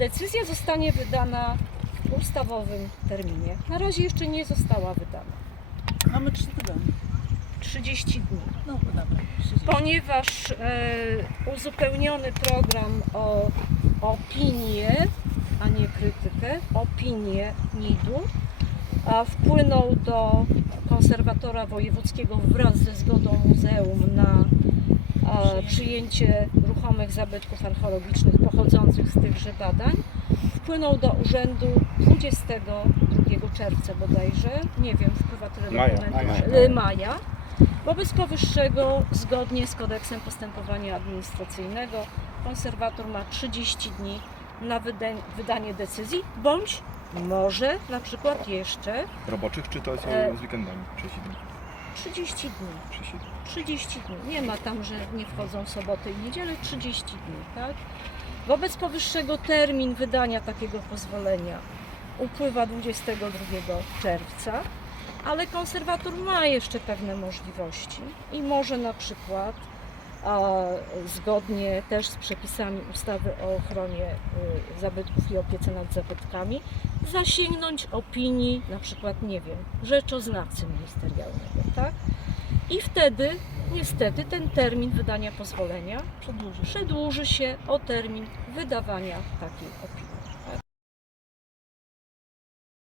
Decyzja zostanie wydana w ustawowym terminie. Na razie jeszcze nie została wydana. Mamy trzy tygodnie. 30 dni. No dobra. Ponieważ e, uzupełniony program o opinię, a nie krytykę, opinię NID-u, a wpłynął do konserwatora wojewódzkiego wraz ze zgodą muzeum na e, przyjęcie ruchomych zabytków archeologicznych pochodzących tychże badań. Wpłynął do urzędu 22 czerwca bodajże, nie wiem, wpływa tyle Maja, dokumentów, maja. maja. Wobec powyższego, zgodnie z kodeksem postępowania administracyjnego, konserwator ma 30 dni na wyda- wydanie decyzji, bądź może na przykład jeszcze Roboczych czy to są E. z weekendami? 30 dni. 30 dni. 30 dni. 30 dni. Nie ma tam, że nie wchodzą soboty i niedziele, 30 dni, tak? Wobec powyższego termin wydania takiego pozwolenia upływa 22 czerwca, ale konserwator ma jeszcze pewne możliwości i może na przykład a, zgodnie też z przepisami ustawy o ochronie y, zabytków i opiece nad zabytkami zasięgnąć opinii na przykład, nie wiem, rzeczoznawcy ministerialnego, tak? I wtedy niestety ten termin wydania pozwolenia Przedłuży. przedłuży się o termin wydawania takiej